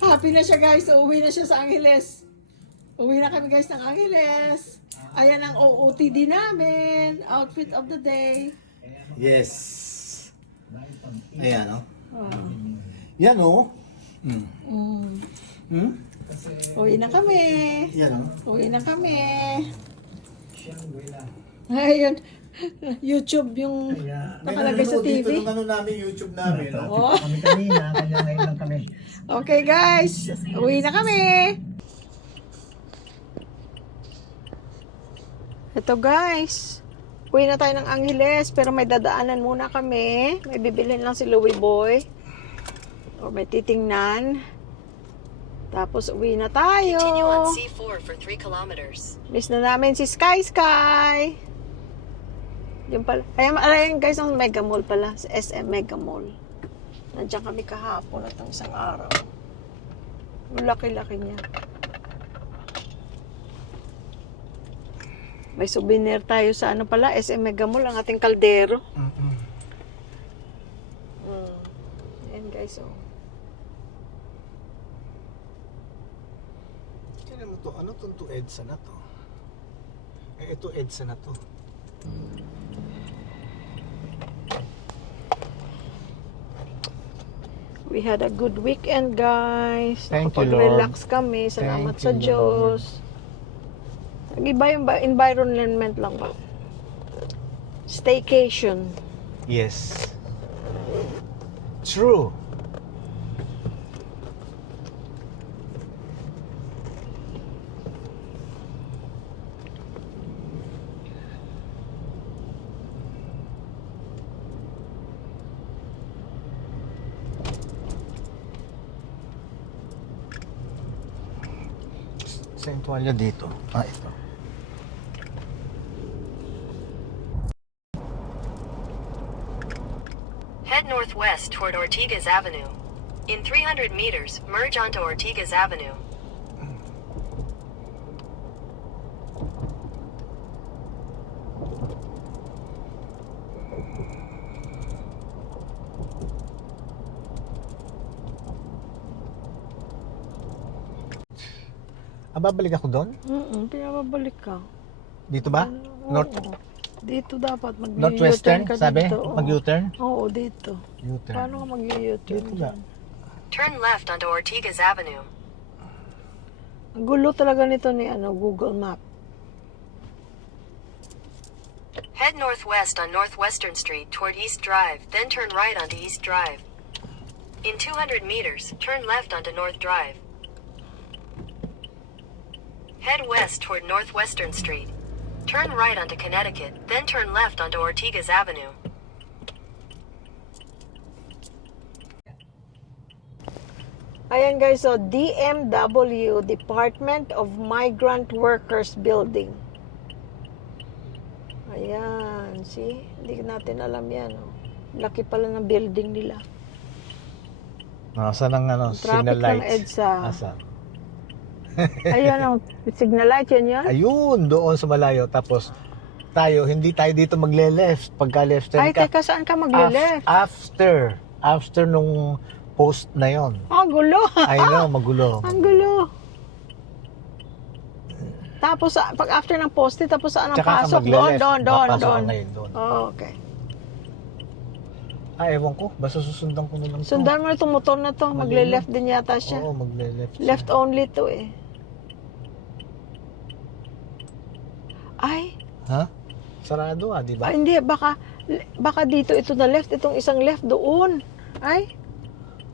Happy na siya guys. Uuwi na siya sa Angeles. Uwi na kami guys ng Angeles. Ayan ang OOTD namin. Outfit of the day. Yes. Ayan, oh. Oh. Yan, oh. Uwi na kami. Yan, oh. Uwi na kami. Ayun. YouTube yung nakalagay sa TV. Dito yung ano namin, YouTube namin. Oh. Kami kanina, kanya ngayon lang kami. Okay guys. Uwi na kami. Ito guys. Uwi na tayo ng Angeles. Pero may dadaanan muna kami. May bibilhin lang si Louie Boy. O may titingnan. Tapos uwi na tayo. Continue on C4 for 3 kilometers. Miss na namin si Sky Sky. Yung pala. Ayan guys, ang Mega Mall pala. Sa SM Mega Mall. Nandiyan kami kahapon at ang isang araw. Ang laki-laki niya. May souvenir tayo sa ano pala, SM Mega Mall, ang ating kaldero. Ayan guys, oh. Kailan mo to? Ano to EDSA na to? Eh, ito EDSA na to. We had a good weekend, guys. Thank you, Lord. Nakapag-relax kami. Salamat Thank sa you, Diyos. Nag-iba yung environment lang ba? Staycation. Yes. True. Sa yung tuwalya dito. Ah, ito. Head northwest toward Ortigas Avenue. In 300 meters, merge onto Ortigas Avenue. Babalik ako doon? Pinababalik ka. Dito ba? North, Oo. Dito dapat mag-U-turn Northwestern, ka sabi? dito. Oo. Mag-U-turn? Oo, dito. U-turn. Paano ka mag-U-turn? Dito ba? Turn left onto Ortigas Avenue. Ang gulo talaga nito ni Google Map. Head northwest on Northwestern Street toward East Drive, then turn right onto East Drive. In 200 meters, turn left onto North Drive. Head west toward Northwestern Street. Turn right onto Connecticut, then turn left onto Ortigas Avenue. Ayan guys, so DMW, Department of Migrant Workers Building. Ayan, see? Hindi natin alam yan. Oh. Laki pala ng building nila. Saan ang signal Traffic ng lights? EDSA. Asa? Ayun ang signal light, yan. Ayun, doon sa malayo. Tapos, hindi tayo dito magle-left. Pagka left turn Ay, ka. teka, saan ka mag-left? After nung post na yon. Ang gulo. I know, magulo. Ang gulo. Tapos, pag after ng poste, tapos saan ang Tsaka ka pasok? magle-left. Doon. Papasok ka ngayon doon. Oh, okay. Ewan ko. Basta susundan ko na lang to. Sundan mo na itong motor na to. Magle-left din yata siya. Oo, magle-left siya. Left only to eh. Ay, Ha? Sarado di ba? hindi. Baka dito ito na left. Itong isang left doon. Ay,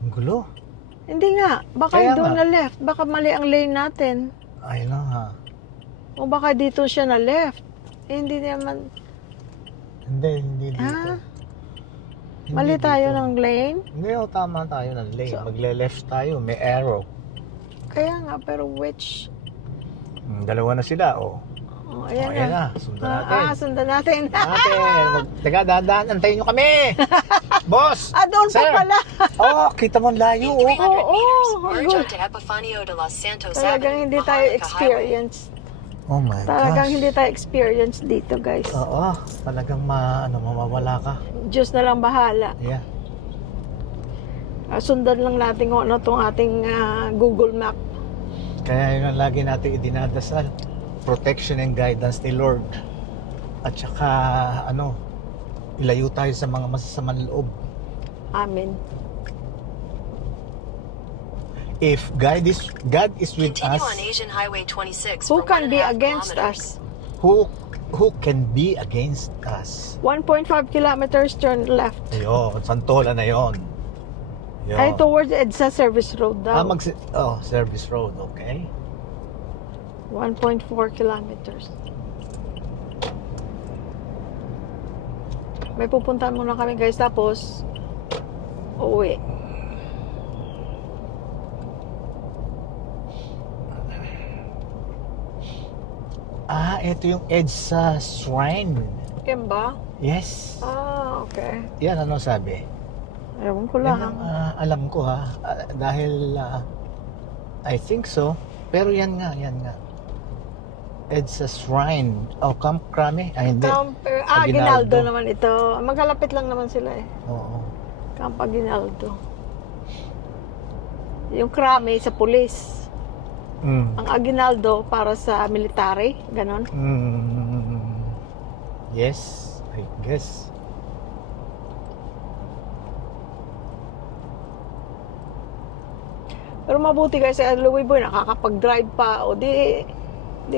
Ang gulo. hindi nga. Baka Kaya doon nga. na left. Baka mali ang lane natin. Ay lang ha. O baka dito siya na left. Eh, hindi naman. Hindi dito. Ha? Hindi Mali tayo dito. ng lane? Hindi, tama tayo ng lane. So- Magle-left tayo. May arrow. Kaya nga, pero which? Dalawa na sila, oh. Oh, ayan, Ayan na. na. Sundan natin. Sundan natin. Teka, dahan-dahan. Antayin nyo kami. Boss! Doon Sir! pa pala. Oh, Kita mo ang layo, In 300 Oo, meters, ang merge gulo. onto Epifanio de Los Santos Talagang Avenue, hindi tayo Mahalaca Highway. experienced. Oh my Talagang gosh. hindi tayo experience dito, guys. Oo, talagang mawawala ka. Diyos na lang bahala. Yeah. Sundan lang natin kung ano itong ating Google Map. Kaya yun ang lagi natin idinadasal. Protection and guidance ni Lord. At saka, ilayo tayo sa mga masasamang loob. Amen. If God is with Continue us, on Asian Highway 26 Who for can be 1.5 against kilometers. us? who can be against us? 1.5 kilometers turn left. Ayun, Santola na yon. Ay, towards EDSA Service Road daw. Service road, okay. 1.4 kilometers. May pupuntahan muna kami, guys, tapos uuwi. Ito yung EDSA Shrine. Yan ba? Yes. Okay. Yan, ano sabi? Ewan ko Yan lang. ang, alam ko ha. Dahil, I think so. Pero yan nga. EDSA Shrine. Camp Crame? Hindi. Aguinaldo naman ito. Magkalapit lang naman sila eh. Oo. Camp Aguinaldo. Yung Crame sa pulis. Ang Aguinaldo para sa military. Ganon. Yes, I guess. Pero mabuti guys, Louie Boy, nakakapag-drive pa. O di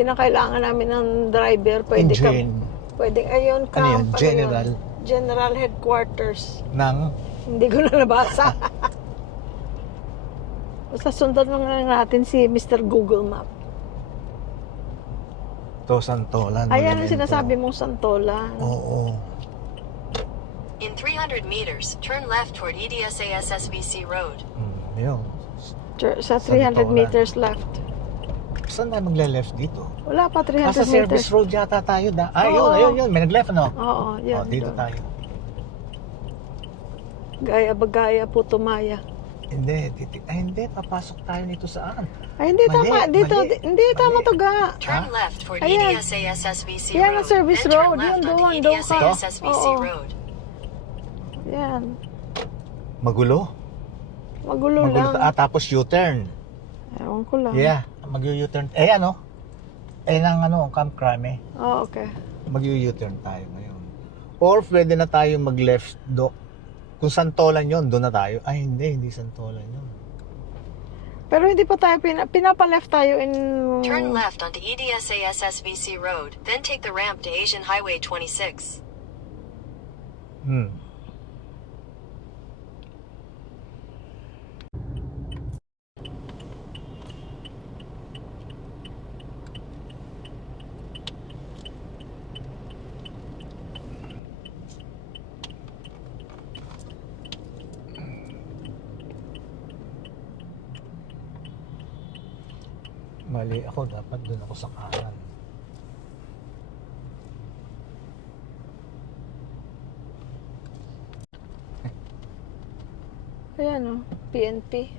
na kailangan namin ng driver. Pwede ka, Engine pwede, ayun, Ano yun? camp, General? yun? General Headquarters. ng Hindi ko na nabasa. Basta sundan lang natin si Mr. Google Map. Santolan. Ayan ang sinasabi mong Santolan. Oo. In 300 meters, turn left toward EDSA SSVC Road. Yun. Sa 300 Santolan. meters left. Saan tayo magle-left dito? Wala pa 300 Sa service meters. road yata tayo. Oo. Ayun. May nag-left, no? Oo, yan. Dito doon. tayo. Gaya bagaya Putumaya. Hindi. Hindi. Papasok tayo nito saan? Ay, hindi Mali, tama. Dito, mali. hindi tama to ga. Turn left toward Ayan. EDSA SSVC Yan ang Road. service then turn road. left Yun, onto doon EDSA ka. SSVC Oo. Road. Yan. Magulo? Magulo lang. Tapos U-turn. Ewan ko lang. Yeah. Mag-U-turn. Ano? Ang Camp Crame. Oh, okay. Mag-U-turn tayo ngayon. Or pwede na tayo mag-left kung Santolan yon, doon na tayo. Ay, hindi Santolan yon. Pero hindi pa tayo, pinapa-left tayo in... Turn left onto EDSA SSVC Road, then take the ramp to Asian Highway 26. Mali ako, dapat doon ako sa kanan. Ayan, PNP.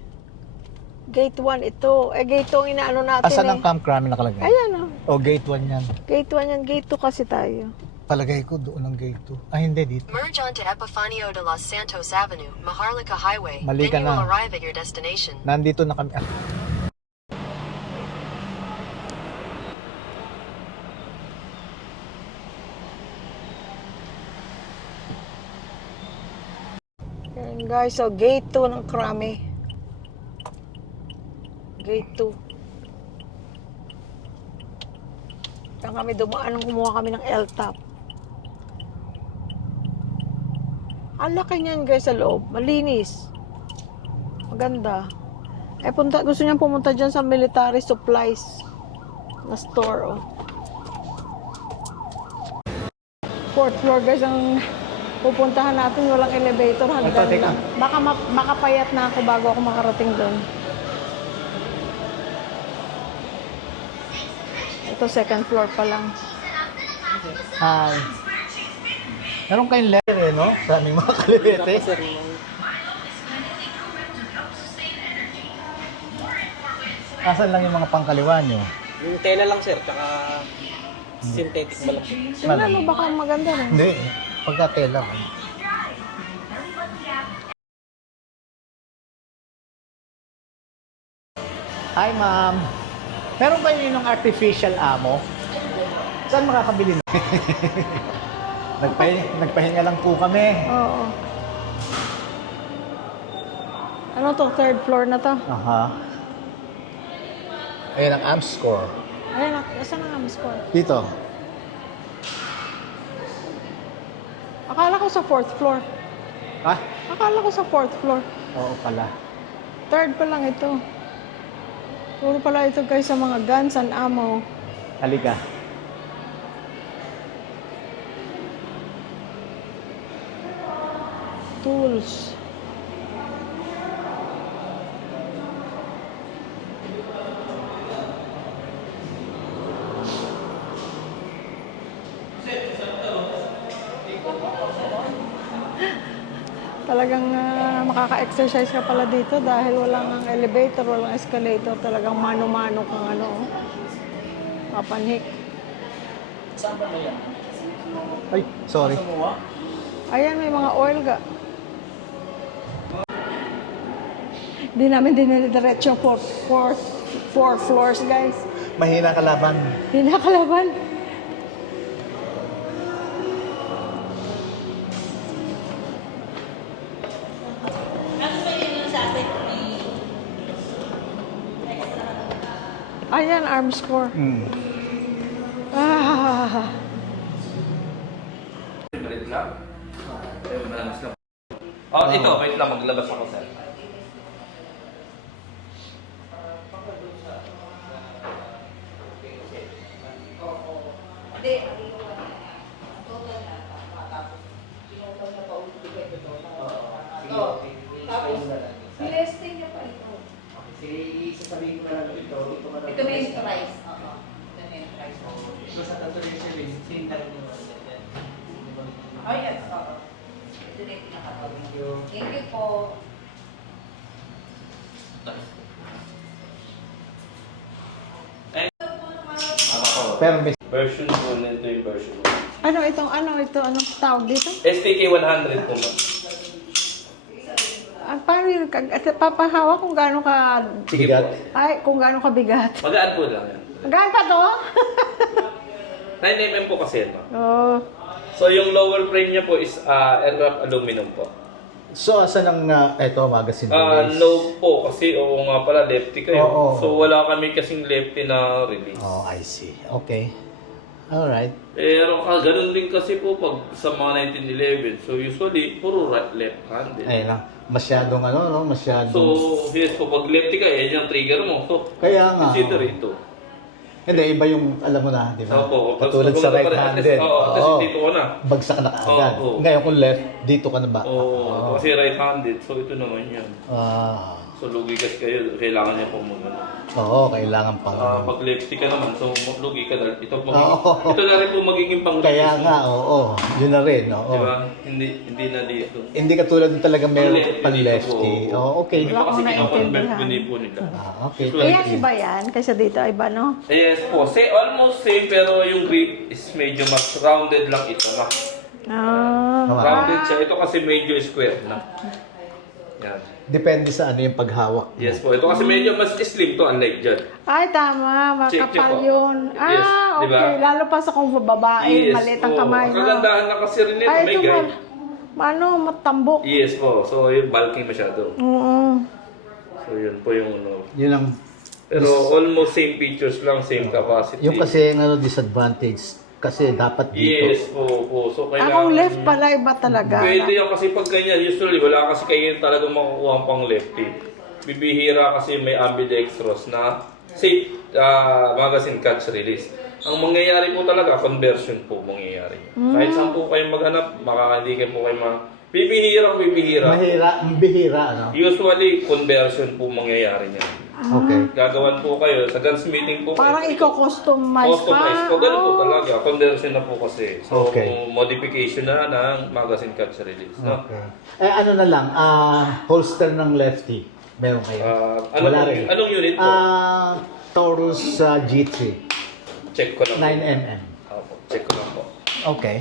Gate 1 ito. Gate 2 ang inaano natin Asan ang Camp Crame nakalagay? Ayan, Gate 1 yan. Gate 1 yan. Gate 2 kasi tayo. Palagay ko doon ang gate 2. Hindi, dito. Merge onto Epifanio de Los Santos Avenue, Maharlika Highway, Mali ka then you will na. arrive at your destination. Nandito na kami. Ayan guys, so gate 2 ng Crame. Gate 2. Saan kami dumaan nung kumuha kami ng L-top. Ang laki niyan guys sa loob. Malinis. Maganda. Gusto niyang pumunta dyan sa military supplies na store. Fourth floor guys ang pupuntahan natin. Walang elevator. Hanggang teka. lang. Baka payat na ako bago ako makarating doon. Ito second floor pa lang. Meron kayong letter no? Sa aming mga kalibete. Asan lang yung mga pangkaliwa nyo? Yung tela lang sir, tsaka synthetic ba lang? Tingnan mo, baka maganda rin. Hindi. Pagka-tela man. Hi, ma'am. Meron ba yun yung artificial amo? Saan makakabili na? Nagpahinga lang po kami. Oo. Ano to? Third floor na to? Aha. Ayan ang amp score. Ayun, saan ang amas ko? Dito. Akala ko sa fourth floor. Ha? Akala ko sa fourth floor. Oo pala. Third pa lang ito. Puro pala ito guys sa mga guns and ammo. Halika. Tools. Talagang makaka-exercise ka pala dito dahil walang elevator, walang escalator. Talagang mano-mano kang ano. Papanhik. Saan ba yan? Ay, sorry. Ayan, may mga oil ga. Hindi namin dinediretso four floors, guys. Mahina kalaban. Hindi nakalaban. Ayan, arm score. Hmm. Ah. Wait lang. Malamas lang. Oh, ito, wait lang, maglabas ako sir. Ito may price. Oo. Ito may price. Oh, yes. Oo. Ito na yung pinakatawag. Thank you po. Pero may Version po, nito yung version po. Anong tawag dito? STK 100 po ma'am. Paano yun? Papahawa kung gaano ka... Sige Bigat. po. Ay, kung gaano ka bigat. Magaan po lang yan. Magaan pa to? 9mm po kasi yan ma'am. Oo. So yung lower frame niya po is aircraft aluminum po. So, asan ang eto, magazine release? No po kasi oo nga pala lefty kayo. Oo. So wala kami kasing lefty na release. Oh, I see. Okay. Alright. Pero ganun din kasi po pag sa mga 1911. So usually puro left-handed. Ayun lang. Masyadong no? Masyadong... So, yes po, pag lefty ka, yan yung trigger mo. So, Kaya nga. consider ito. Hindi, iba yung, alam mo na, di ba? Opo. Katulad sa right-handed. Oo, at least dito ko na. Bagsak na kaagad. Oo. Ngayon kung left, dito ka na ba? Oo, kasi right-handed. So, ito naman yan. Ah, So, lugigas kayo. Kailangan niya po muna. oo, kailangan pang... Pag lefty ka naman, so lugi ka dahil ito, Oo. ito na rin po magiging pang Kaya nga, oo. Yun na rin, oo. Diba? Hindi na dito. Hindi katulad ng talaga meron Lefty pang dito lefty. po. Oo, okay. Iba kasi Wala akong kinakonvert naintindihan. ko din po nila. Okay, So, Kaya thank you. iba yan, kaysa dito iba, no? Yes po, almost same pero yung grip is medyo mas rounded lang ito na. Rounded siya. Ito kasi medyo square na. Yan. Depende sa ano yung paghawak. Yes po. Ito kasi medyo mas slim to unlike dyan. Ay, tama. Check Makapal po. yun. Yes, Ah, diba? okay. Lalo pa sa kung babae, maliit ang po. kamay, no? Kagandahan na kasi rin ito, Ay, may ito guide. matambok. Yes po. So, yung bulking masyado. Oo. So, yun po yung ano. Yun ang... Pero almost same features lang, same capacity. Yung kasi ang disadvantage, kasi dapat dito. Yes po. So, kailangan... Akong left pala, iba talaga. Pwede yan kasi pag ganyan, usually wala kasi kayo talagang makukuha ang pang lefty. Bibihira kasi may ambidextrous na safe magazine catch release. Ang mangyayari po talaga, conversion po mangyayari. Kahit saan po kayo maghanap, baka hindi kayo po kayo bibihira. Bihira, ano? Usually, conversion po mangyayari niya. Okay. Gagawan po kayo, sa guns meeting po. Parang i-customize Customize po, ganun po talaga. Conversion na po kasi. So, Okay. modification na ng magazine catch release. No? Okay. ano na lang, holster ng lefty. Meron kayo? Anong unit po? Taurus G3, Check ko lang. 9mm. Opo, check ko lang po. Okay.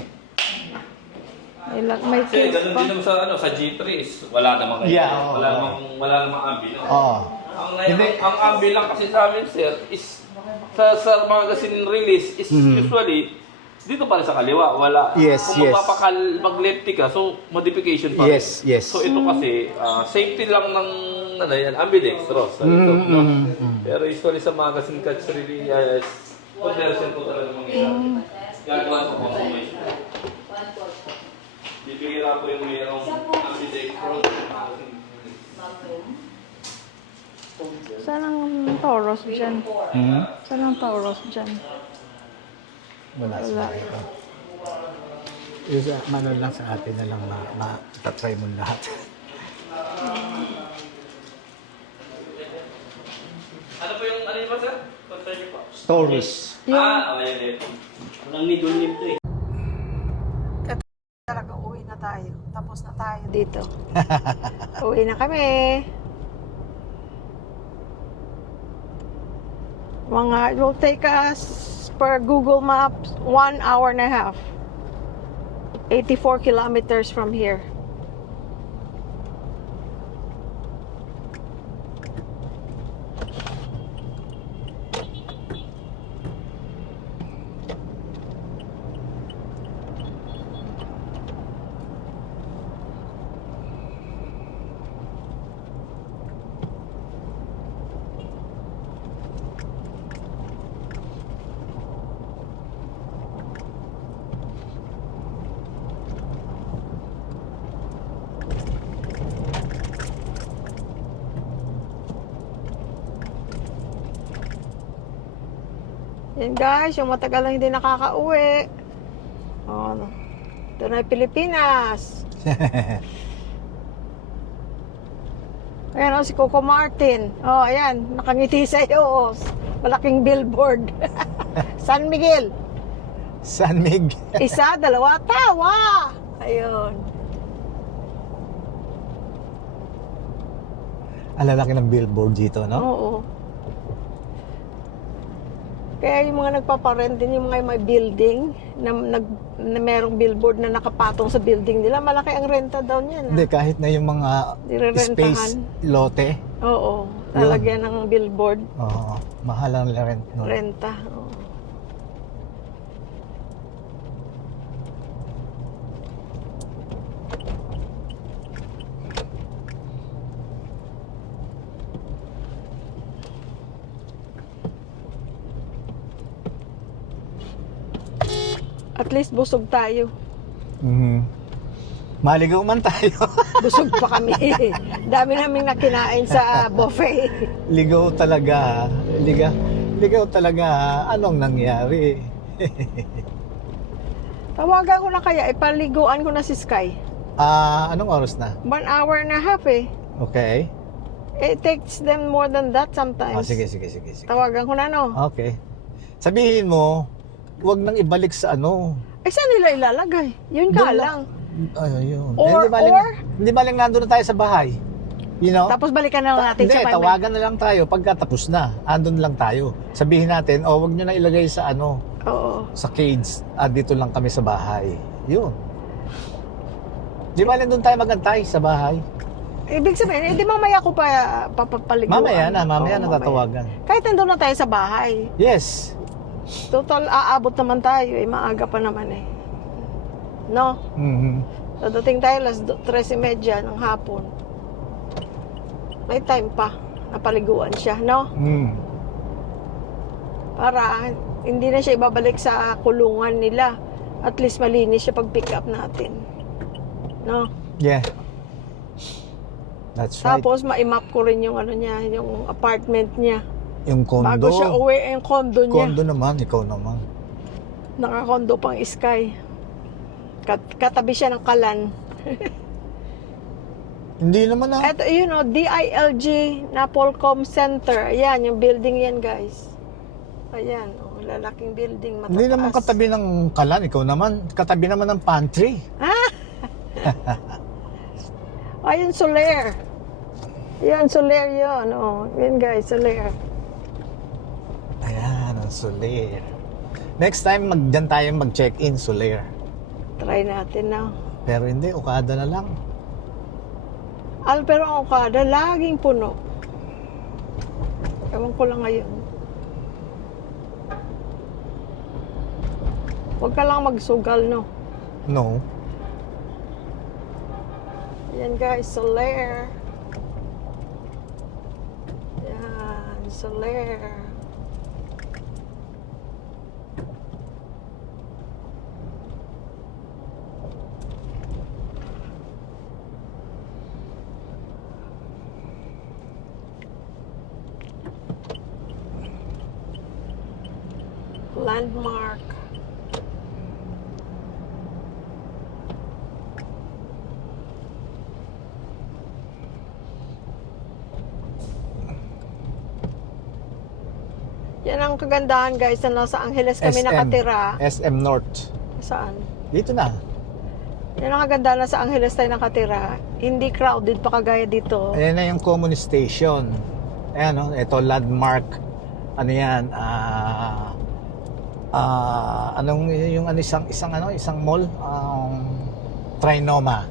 May Kasi case ganun pa. din naman sa sa G3 is wala namang ganyan. Yeah, oo. Wala namang ambi, no? Oo. Ang ambi lang kasi sa amin, sir, is sa magazine release is usually dito pa rin sa kaliwa, wala. Yes, Kung yes. mag-lefty ka, so modification pa rin. Yes, yes. So ito kasi, safety lang ng ano yan, ambidextrous. Sa ito, no? Pero usually sa magazine catch release, conversion po talaga mangyayari. Gagawa po consummation. Bibihira po yung mayroong ambidextrous magazine release. Saan ang Taurus dyan? Saan ang Taurus dyan? Wala Wala. sa ito. Yung sa, ano lang sa atin na lang matatry mo lahat. Ano po yung, ano yung ba, sir? Concern niyo po? Taurus. Ayan. Walang middle name to eh. Talaga uwi na tayo. Tapos na tayo dito. Uwi na kami. It will take us per Google Maps 1 hour and a half. 84 kilometers from here. Yan guys, yung matagal na hindi nakakauwi. Oh, ito na yung Pilipinas. Ayan o, si Coco Martin. Oh, ayan, nakangiti sa'yo. Malaking billboard. San Miguel. San Mig. Isa, dalawa, tawa. Ayun. Ang lalaki ng billboard dito, no? Oo. Kaya yung mga nagpaparent din, yung mga may building, na merong billboard na nakapatong sa building nila, malaki ang renta daw niyan. Hindi, kahit na yung mga Nirerentahan. space lote. Oo, lalagyan ng billboard, Oo, mahal ang rent. No? renta. Oo. At least busog tayo. Maligaw man tayo. Busog pa kami. Dami naming nakinain sa buffet. Ligaw talaga. Ligaw talaga. Anong nangyari? Tawagan ko na kaya, ipaliguan ko na si Sky. Anong oras na? 1 hour and a half eh. Okay. It takes them more than that sometimes. Sige. Tawagan ko na, no? Okay. Sabihin mo, huwag nang ibalik sa ano. Ay, saan nila ilalagay? Yun ka Doon lang. Ayun. Or- Hindi baling nandun na tayo sa bahay. You know? Tapos balikan na lang natin Hindi, siya. tawagan na lang tayo pagka tapos na. Andun lang tayo. Sabihin natin, wag nyo na ilagay sa ano, Oo. sa cage. Dito lang kami sa bahay. Yun. Di ba doon tayo magantay sa bahay? Ibig sabihin, hindi mamaya ko pa papapaliguan. Mamaya na Oo, tatawagan. Kahit nandun na tayo sa bahay. Yes. Total, aabot naman tayo eh. Maaga pa naman eh. No? Mhm. Dadating tayo 3:30 ng hapon. May time pa. Napaliguan siya, no? Para hindi na siya ibabalik sa kulungan nila. At least malinis siya pag pick up natin. No? Yeah. That's right. Tapos ma-map ko rin yung ano niya, yung apartment niya. Yung condo. Bago siya uwi, yung condo niya. Condo naman, ikaw naman. Naka-condo pang Sky. Katabi siya ng Kalan. Hindi naman Ito, DILG Napolcom Center. Ayan, yung building yan, guys. Ayan, lalaking building, matataas. Hindi naman katabi ng Kalan, ikaw naman. Katabi naman ng pantry. Ayun, Soler. Yan, Soler yun. Yan, guys, Soler. Soler. Next time, dyan tayo mag-check-in, Soler. Try natin na. Pero hindi, Okada na lang. Pero ang Okada, laging puno. Ewan ko lang ngayon. Huwag ka lang magsugal, no? No. Yan guys, Soler. Yan, Soler. Landmark. Yan ang kagandahan guys na nasa Angeles kami nakatira. SM North. Saan? Dito na. Yan ang kagandahan na sa Angeles tayo nakatira. Hindi crowded pa kagaya dito. Ayan na yung common station. Ayan, oh, ito landmark. Ano yan? Anong yung ano isang mall? Trinoma.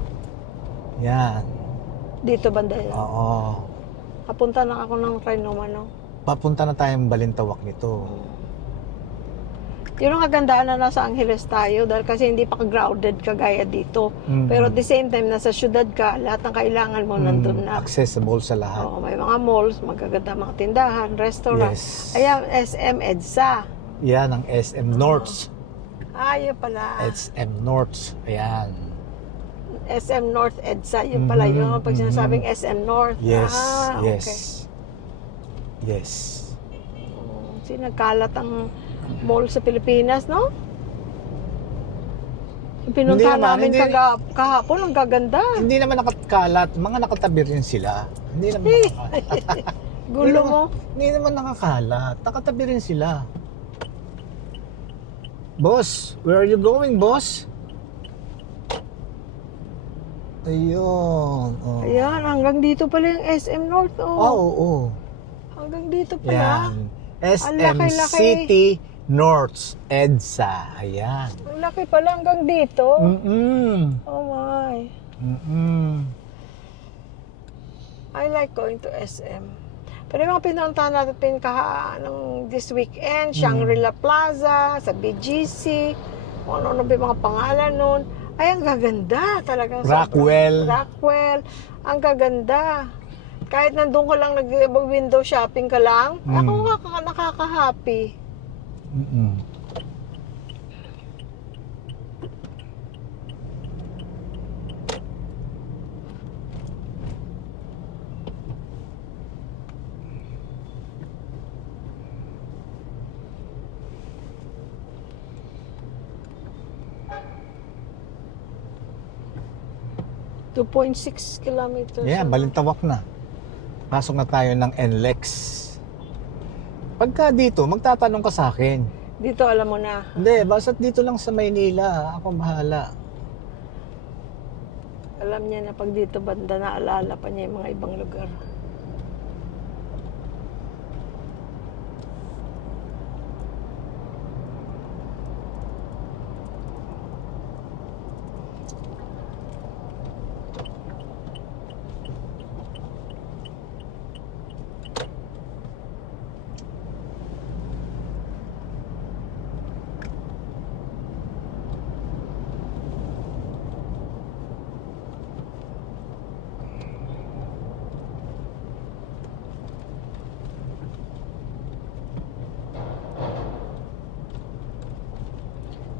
Yan. Dito banda yan. Oo. Kapunta na ako ng Trinoma, no? Papunta na tayong Balintawak nito. Yun ang kagandahan na nasa Angeles tayo dahil kasi hindi pa crowded kagaya dito. Mm. Pero at the same time, nasa syudad ka, lahat ng kailangan mo nandun na. Accessible sa lahat. Oo, may mga malls, magaganda mga tindahan, restaurant. Yes. Ayan, SM EDSA. Yan ang SM North. Yun pala. SM North. Ayan. SM North EDSA. Yun pala yun. Pag sinasabing SM North. Yes. Okay. Yes. Yes. Kasi nagkalat ang mall sa Pilipinas, no? Yung pinunta Hindi naman, namin hindi. kahapon, ang gaganda. Hindi naman nakakalat. Mga nakatabi rin sila. Hindi naman nakakalat. Gulo mo. Hindi naman nakakalat. Nakatabi rin sila. Boss, where are you going, boss? Ayun. Oh. Ayan, hanggang dito pala yung SM North, Oo, oh. oo. Hanggang dito pala. Yan. SM laki-laki. City North EDSA. Ayan. Ang laki pala hanggang dito. Oh my. I like going to SM. Pero yung mga pinuntahan natin ng this weekend, Shangri-La Plaza, sa BGC, kung ano-ano ba yung mga pangalan nun. Ay, ang gaganda talagang. Rockwell. Rockwell. Ang gaganda. Kahit nandun ka lang nag-window shopping ka lang, ako nakaka-happy. .6 kilometers. Yeah, Balintawak na. Pasok na tayo ng NLEX. Pagka dito, magtatanong ka sa akin. Dito alam mo na. Hindi, basta't dito lang sa Maynila. Ako bahala. Alam niya na pag dito banda naalala pa niya yung mga ibang lugar.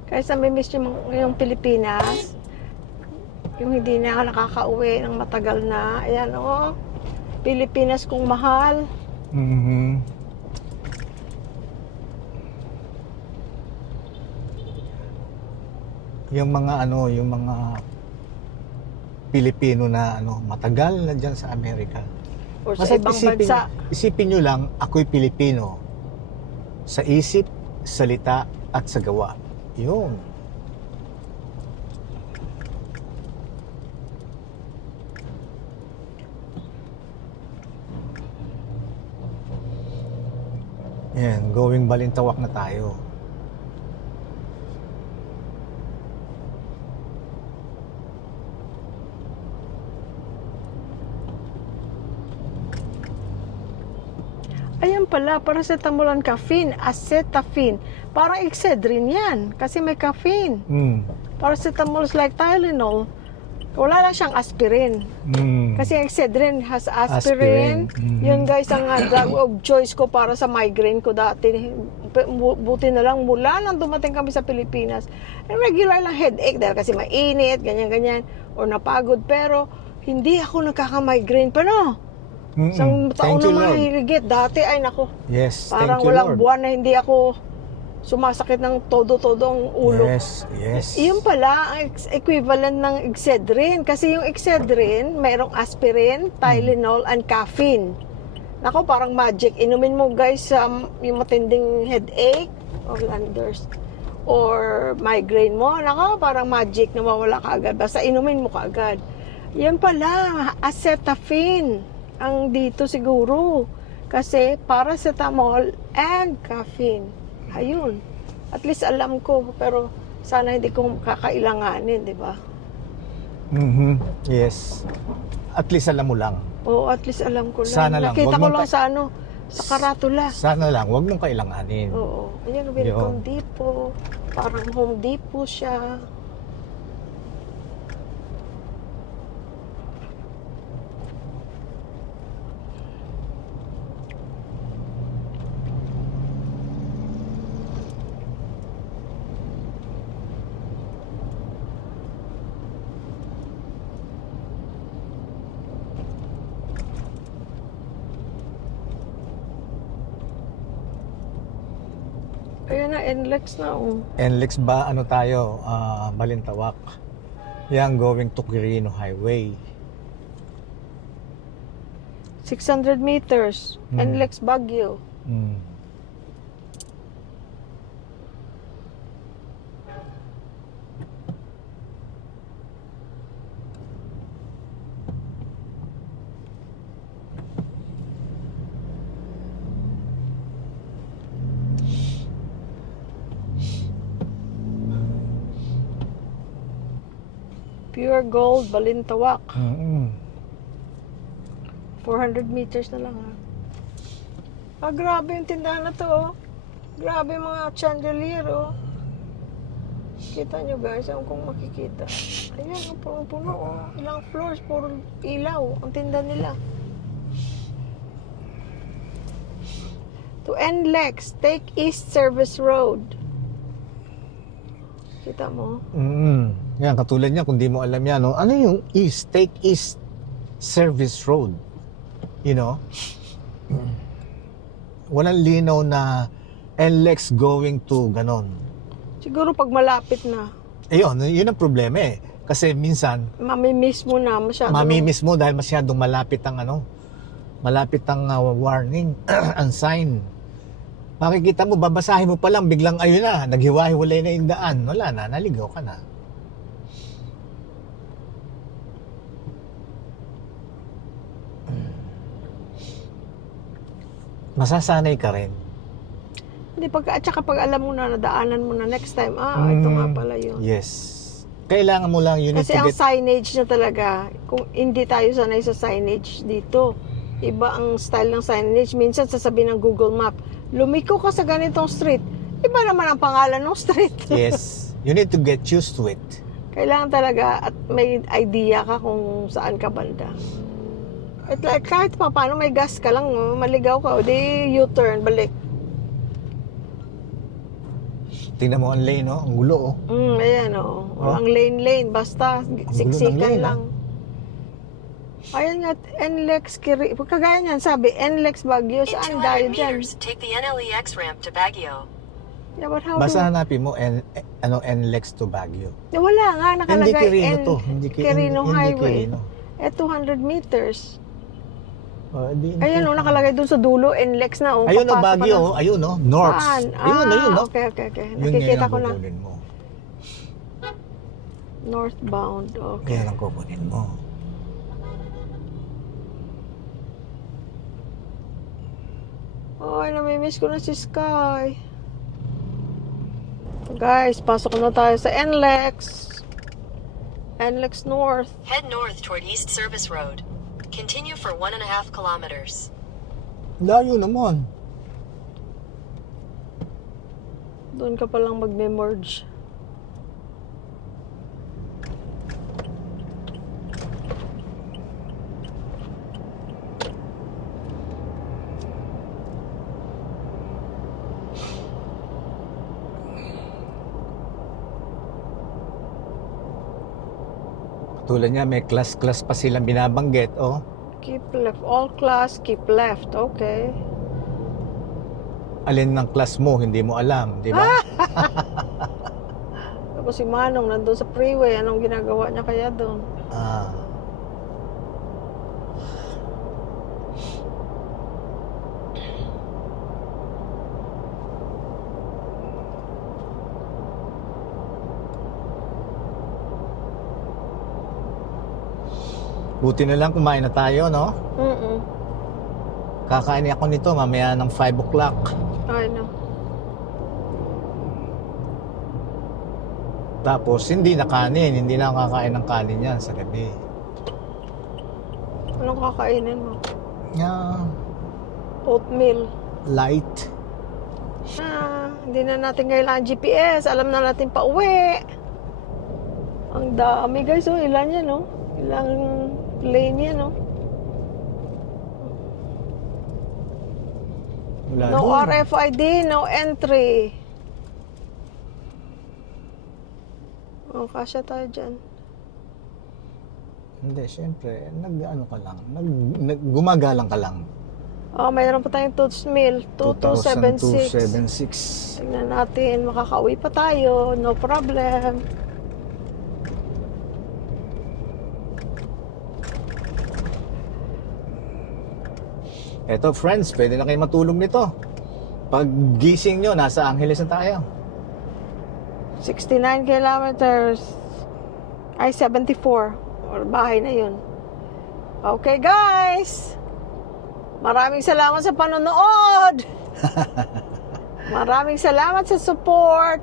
Kaya miss yung Pilipinas, yung hindi na ako nakakauwi ng matagal na. Ayan, oh, Pilipinas kong mahal. Yung mga Pilipino na matagal na dyan sa Amerika. Or sa Basta't ibang bansa. isipin nyo lang, ako'y Pilipino. Sa isip, salita, at sa gawa. Yun. Yan, going Balintawak na tayo. Ayan pala, paracetamol and caffeine, acetafine. Parang Excedrin yan, kasi may caffeine. Paracetamol is like Tylenol. Wala lang siyang aspirin. Kasi ang Excedrin has aspirin. Yun guys, ang drug of choice ko para sa migraine ko dati. Buti na lang mula nang dumating kami sa Pilipinas. Regular lang headache dahil kasi mainit, ganyan-ganyan. O napagod. Pero hindi ako nagkaka-migraine pa, no? Isang taon Thank you, na Lord. mahigit. Dati ay nako. Yes, Parang thank you, walang Lord. buwan na hindi ako sumasakit ng todo-todo ang ulo. Yes. Yun pala ang equivalent ng Excedrin. Kasi yung Excedrin, mayroong aspirin, Tylenol, and caffeine. Nako, parang magic. Inumin mo guys yung matinding headache or landers or migraine mo. Nako, parang magic na mawala ka agad. Basta inumin mo ka agad. Yan pala, acetafine ang dito siguro. Kasi paracetamol and caffeine. Ayun. At least alam ko. Pero sana hindi ko kakailanganin, di ba? Yes. At least alam mo lang. Oo, at least alam ko lang. Sana lang. Nakita Wag ko mong lang sa sa karatula. Sana lang, wag mong kailanganin. Oo. Ayan, Welcome Depot. Parang Home Depot siya. Ayan na, NLEX na. Oh. NLEX ba, ano tayo, Balintawak. Yan, going to Quirino Highway. 600 meters. NLEX Baguio. Pure Gold, Balintawak. 400 meters na lang ha. Grabe yung tindahan na to oh. Grabe mga chandelier oh. Kita nyo guys, ewan kung makikita. Ayan, ang punong-puno oh. Ilang floors, puro ilaw ang tinda nila. To NLEX, take East Service Road. Kita mo? Yan, katulad niya, kung di mo alam yan, no? Ano yung East? Take East Service Road. You know? Walang linaw na NLEX going to ganon. Siguro pag malapit na. Ayun, yun ang problema eh. Kasi minsan, Mamimiss mo na masyado. mamimiss mo dahil masyadong malapit ang malapit ang warning, ang sign. Makikita mo, babasahin mo pa lang, biglang ayun na, naghiwa-hiwalay na yung daan. Wala na, naligaw ka na. Masasanay ka rin. Hindi, at saka pag alam mo na, nadaanan mo na next time, ito nga pala yun. Yes. Kailangan mo lang, you need Kasi to ang get... signage na talaga, kung hindi tayo sanay sa signage dito, iba ang style ng signage. Minsan sasabihin ng Google Map, lumiko ka sa ganitong street. Iba naman ang pangalan ng street. Yes. You need to get used to it. Kailangan talaga at may idea ka kung saan ka banda. At like, kahit pa paano may gas ka lang, maligaw ka, o di U-turn, balik. Tingnan mo ang lane, no? Ang gulo, oh. Ayan o. Ang lane, basta gulo ng siksikan lane, lang. Ayan nga, NLEX, kagaya niyan, sabi, NLEX Baguio, In saan 200 dahil dyan? meters, take the NLEX ramp to Baguio. Yeah, but how Basta do... hanapin mo NLEX to Baguio. Wala nga, Hindi nakalagay Quirino to. Quirino hindi Highway. Quirino. 200 meters. Oh, di, Ayan o, nakalagay dun sa dulo, NLEX na o. Ayun o, papasok ka Baguio. na. Oh. Ayun o, North. Saan? Ayun, no? Okay. Yun Nakikita ang ko na. kukunin mo. Northbound, okay. Yan ang kukunin mo. Oh, ano may Namimiss ko na si Sky. Guys, pasok na tayo sa NLEX. NLEX North. Head north toward East Service Road. Continue for 1.5 kilometers. Layo naman. Doon ka palang magme-merge. Tulad niya, may class pa silang binabanggit, oh. Keep left. All class, keep left. Okay. Alin ng class mo, hindi mo alam, di ba? Tapos si Manong nandun sa freeway. Anong ginagawa niya kaya doon? Ah. Buti na lang kumain na tayo, no? Kakain ako nito mamaya ng 5 o'clock. I know. Tapos hindi na kanin, hindi na kakain ng kanin yan sa gabi. Anong kakainin mo? Yeah, Oatmeal. light. Hindi na natin kailangan GPS. Alam na natin pa uwi. Ang dami guys. Oh, ilan yan, no? Ilang lane yan, no? Wala No doon. RFID, no entry. Oh, kasya tayo dyan. Hindi, syempre, nag-ano ka lang, gumagalang ka lang. Oh, mayroon pa tayong Toots Mill. 2276. 2276. Tingnan natin. Makakauwi pa tayo. No problem. Eto friends, pwede na kayo matulog nito. Pag gising nyo, nasa Angeles na tayo. 69 kilometers. Ay, 74. Or bahay na yun. Okay, guys. Maraming salamat sa panonood. Maraming salamat sa support.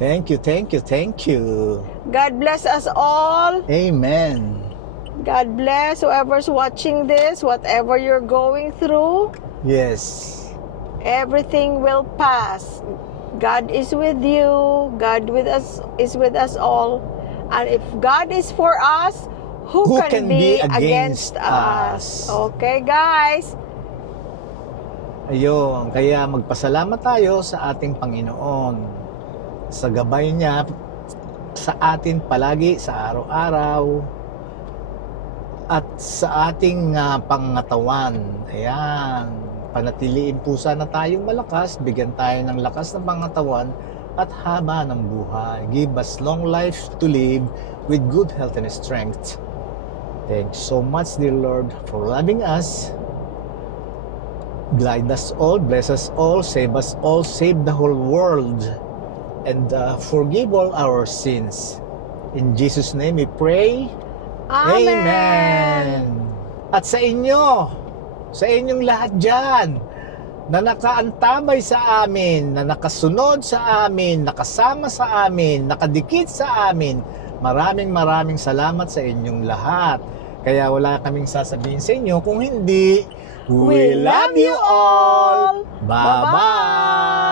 Thank you, thank you, thank you. God bless us all. Amen. God bless whoever's watching this, whatever you're going through. Yes. Everything will pass. God is with you. God with us is with us all. And if God is for us, who can be against us? Okay, guys. Ayun, kaya magpasalamat tayo sa ating Panginoon. Sa gabay niya sa atin palagi sa araw-araw. At sa ating pangatawan. Ayan. Panatiliin po sana tayong malakas. Bigyan tayo ng lakas ng pangatawan at haba ng buhay. Give us long life to live with good health and strength. Thanks so much, dear Lord, for loving us. Guide us all, bless us all, save the whole world. And forgive all our sins. In Jesus' name we pray. Amen. At sa inyong lahat dyan, na nakaantabay sa amin, na nakasunod sa amin, nakasama sa amin, nakadikit sa amin, maraming salamat sa inyong lahat. Kaya wala kaming sasabihin sa inyo kung hindi, we love you all! Bye-bye!